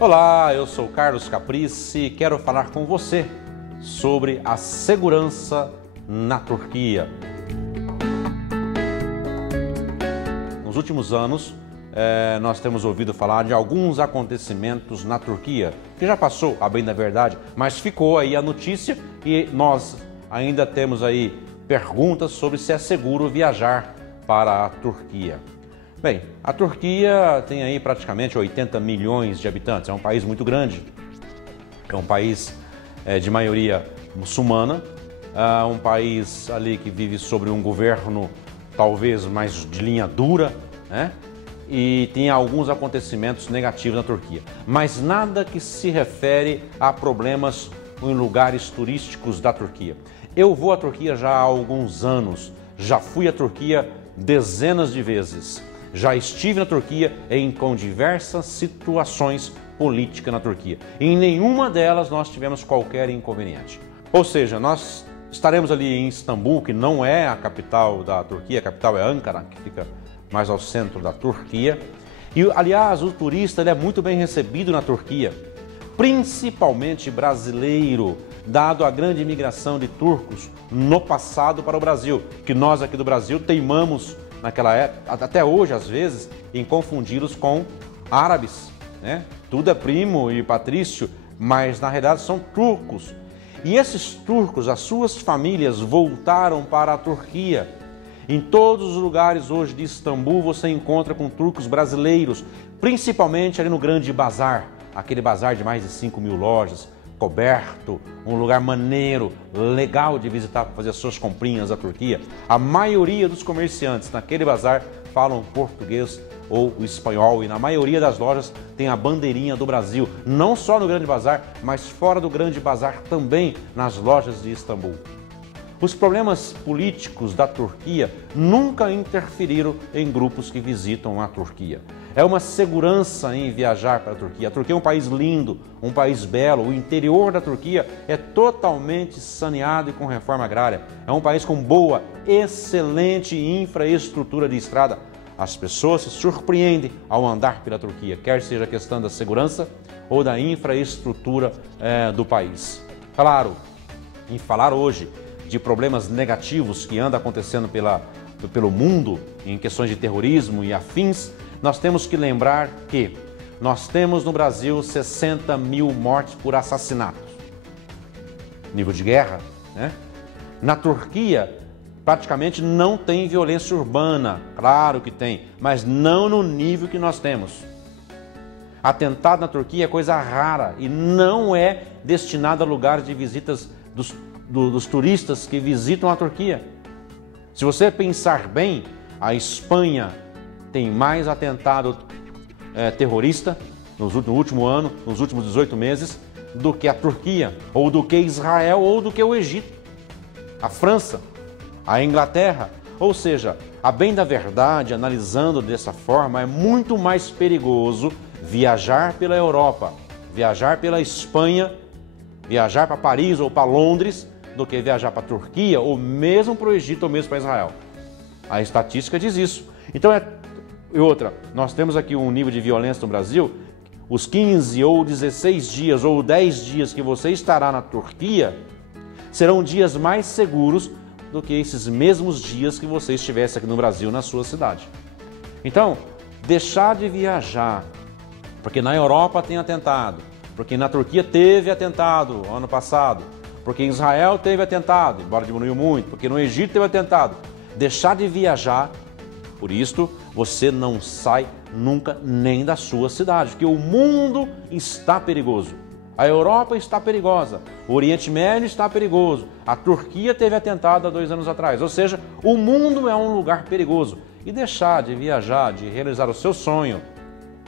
Olá, eu sou Carlos Caprice e quero falar com você sobre a segurança na Turquia. Nos últimos anos, nós temos ouvido falar de alguns acontecimentos na Turquia, que já passou, a bem da verdade, mas ficou aí a notícia e nós ainda temos aí perguntas sobre se é seguro viajar para a Turquia. Bem, a Turquia tem aí praticamente 80 milhões de habitantes, é um país muito grande, é um país de maioria muçulmana, um país ali que vive sobre um governo talvez mais de linha dura, né? E tem alguns acontecimentos negativos na Turquia, mas nada que se refere a problemas em lugares turísticos da Turquia. Eu vou à Turquia já há alguns anos, já fui à Turquia dezenas de vezes. Já estive na Turquia com diversas situações políticas na Turquia. Em nenhuma delas nós tivemos qualquer inconveniente. Ou seja, nós estaremos ali em Istambul, que não é a capital da Turquia, a capital é Ankara, que fica mais ao centro da Turquia. E, aliás, o turista ele é muito bem recebido na Turquia, principalmente brasileiro, dado a grande imigração de turcos no passado para o Brasil, que nós aqui do Brasil teimamos naquela época, até hoje às vezes, em confundi-los com árabes, né? Tudo é primo e patrício, mas na realidade são turcos. E esses turcos, as suas famílias voltaram para a Turquia. Em todos os lugares hoje de Istambul você encontra com turcos brasileiros, principalmente ali no Grande Bazar, aquele bazar de mais de 5 mil lojas, coberto, um lugar maneiro, legal de visitar para fazer as suas comprinhas da Turquia. A maioria dos comerciantes naquele bazar falam português ou espanhol e na maioria das lojas tem a bandeirinha do Brasil, não só no Grande Bazar, mas fora do Grande Bazar também nas lojas de Istambul. Os problemas políticos da Turquia nunca interferiram em grupos que visitam a Turquia. É uma segurança em viajar para a Turquia. A Turquia é um país lindo, um país belo. O interior da Turquia é totalmente saneado e com reforma agrária. É um país com boa, excelente infraestrutura de estrada. As pessoas se surpreendem ao andar pela Turquia, quer seja a questão da segurança ou da infraestrutura do país. Claro, em falar hoje de problemas negativos que andam acontecendo pelo mundo, em questões de terrorismo e afins, nós temos que lembrar que nós temos no Brasil 60 mil mortes por assassinatos. Nível de guerra, né? Na Turquia, praticamente não tem violência urbana, claro que tem, mas não no nível que nós temos. Atentado na Turquia é coisa rara e não é destinado a lugares de visitas dos turistas que visitam a Turquia. Se você pensar bem, a Espanha tem mais atentado terrorista no último ano, nos últimos 18 meses, do que a Turquia, ou do que Israel, ou do que o Egito. A França, a Inglaterra. Ou seja, a bem da verdade, analisando dessa forma, é muito mais perigoso viajar pela Europa, viajar pela Espanha, viajar para Paris ou para Londres, do que viajar para a Turquia, ou mesmo para o Egito, ou mesmo para Israel. A estatística diz isso. Então E outra, nós temos aqui um nível de violência no Brasil, os 15 ou 16 dias ou 10 dias que você estará na Turquia serão dias mais seguros do que esses mesmos dias que você estivesse aqui no Brasil, na sua cidade. Então, deixar de viajar, porque na Europa tem atentado, porque na Turquia teve atentado ano passado, porque em Israel teve atentado, embora diminuiu muito, porque no Egito teve atentado. Deixar de viajar, por isso, você não sai nunca nem da sua cidade, porque o mundo está perigoso. A Europa está perigosa, o Oriente Médio está perigoso, a Turquia teve atentado há 2 anos atrás, ou seja, o mundo é um lugar perigoso. E deixar de viajar, de realizar o seu sonho,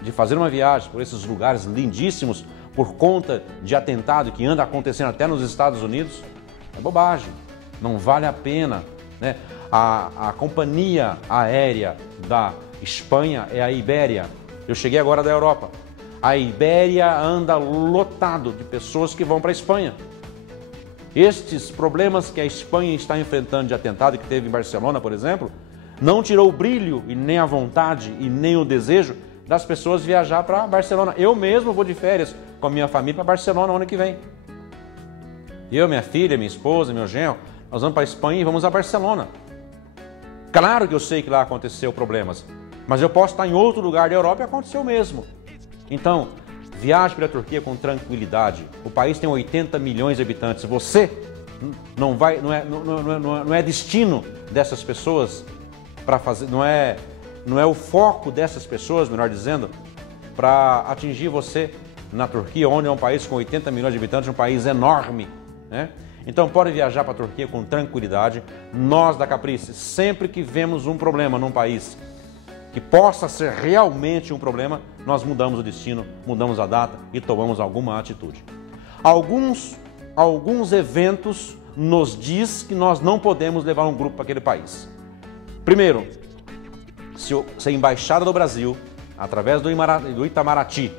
de fazer uma viagem por esses lugares lindíssimos por conta de atentado que anda acontecendo até nos Estados Unidos, é bobagem, não vale a pena, né? A companhia aérea da Espanha é a Ibéria. Eu cheguei agora da Europa. A Ibéria anda lotado de pessoas que vão para a Espanha. Estes problemas que a Espanha está enfrentando de atentado que teve em Barcelona, por exemplo, não tirou o brilho e nem a vontade e nem o desejo das pessoas viajar para Barcelona. Eu mesmo vou de férias com a minha família para Barcelona no ano que vem. Eu, minha filha, minha esposa, meu genro, nós vamos para a Espanha e vamos a Barcelona. Claro que eu sei que lá aconteceu problemas, mas eu posso estar em outro lugar da Europa e aconteceu o mesmo. Então, viaje para a Turquia com tranquilidade. O país tem 80 milhões de habitantes. Você não é destino dessas pessoas para fazer, não é o foco dessas pessoas, melhor dizendo, para atingir você na Turquia, onde é um país com 80 milhões de habitantes, um país enorme, né? Então pode viajar para a Turquia com tranquilidade. Nós da Caprice, sempre que vemos um problema num país que possa ser realmente um problema, nós mudamos o destino, mudamos a data e tomamos alguma atitude. Alguns eventos nos diz que nós não podemos levar um grupo para aquele país. Primeiro, se a Embaixada do Brasil, através do Itamaraty,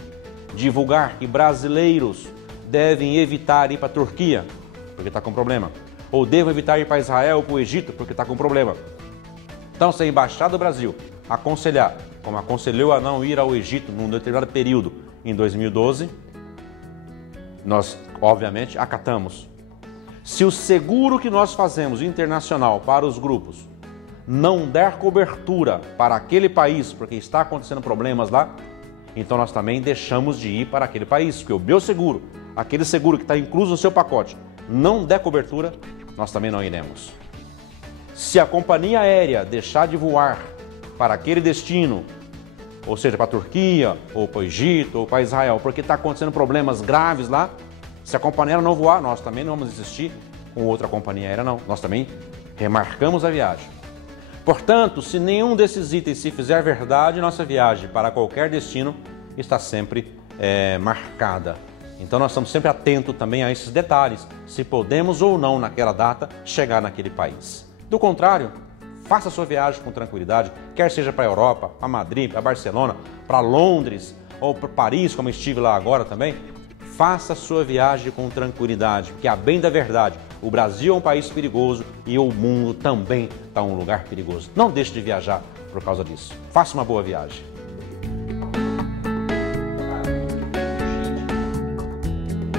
divulgar que brasileiros devem evitar ir para a Turquia, porque está com problema, ou devem evitar ir para Israel ou para o Egito, porque está com problema. Então, se a Embaixada do Brasil aconselhar, como aconselhou a não ir ao Egito num determinado período em 2012, nós, obviamente, acatamos. Se o seguro que nós fazemos internacional para os grupos não der cobertura para aquele país, porque está acontecendo problemas lá, então nós também deixamos de ir para aquele país, porque o meu seguro, aquele seguro que está incluso no seu pacote, não der cobertura, nós também não iremos. Se a companhia aérea deixar de voar para aquele destino, ou seja, para a Turquia, ou para o Egito, ou para Israel, porque está acontecendo problemas graves lá, se a companhia aérea não voar, nós também não vamos existir com outra companhia aérea, não. Nós também remarcamos a viagem. Portanto, se nenhum desses itens se fizer verdade, nossa viagem para qualquer destino está sempre marcada. Então nós estamos sempre atentos também a esses detalhes, se podemos ou não naquela data chegar naquele país. Do contrário, faça a sua viagem com tranquilidade, quer seja para a Europa, para Madrid, para Barcelona, para Londres ou para Paris, como estive lá agora também. Faça a sua viagem com tranquilidade, porque a bem da verdade, o Brasil é um país perigoso e o mundo também está um lugar perigoso. Não deixe de viajar por causa disso. Faça uma boa viagem.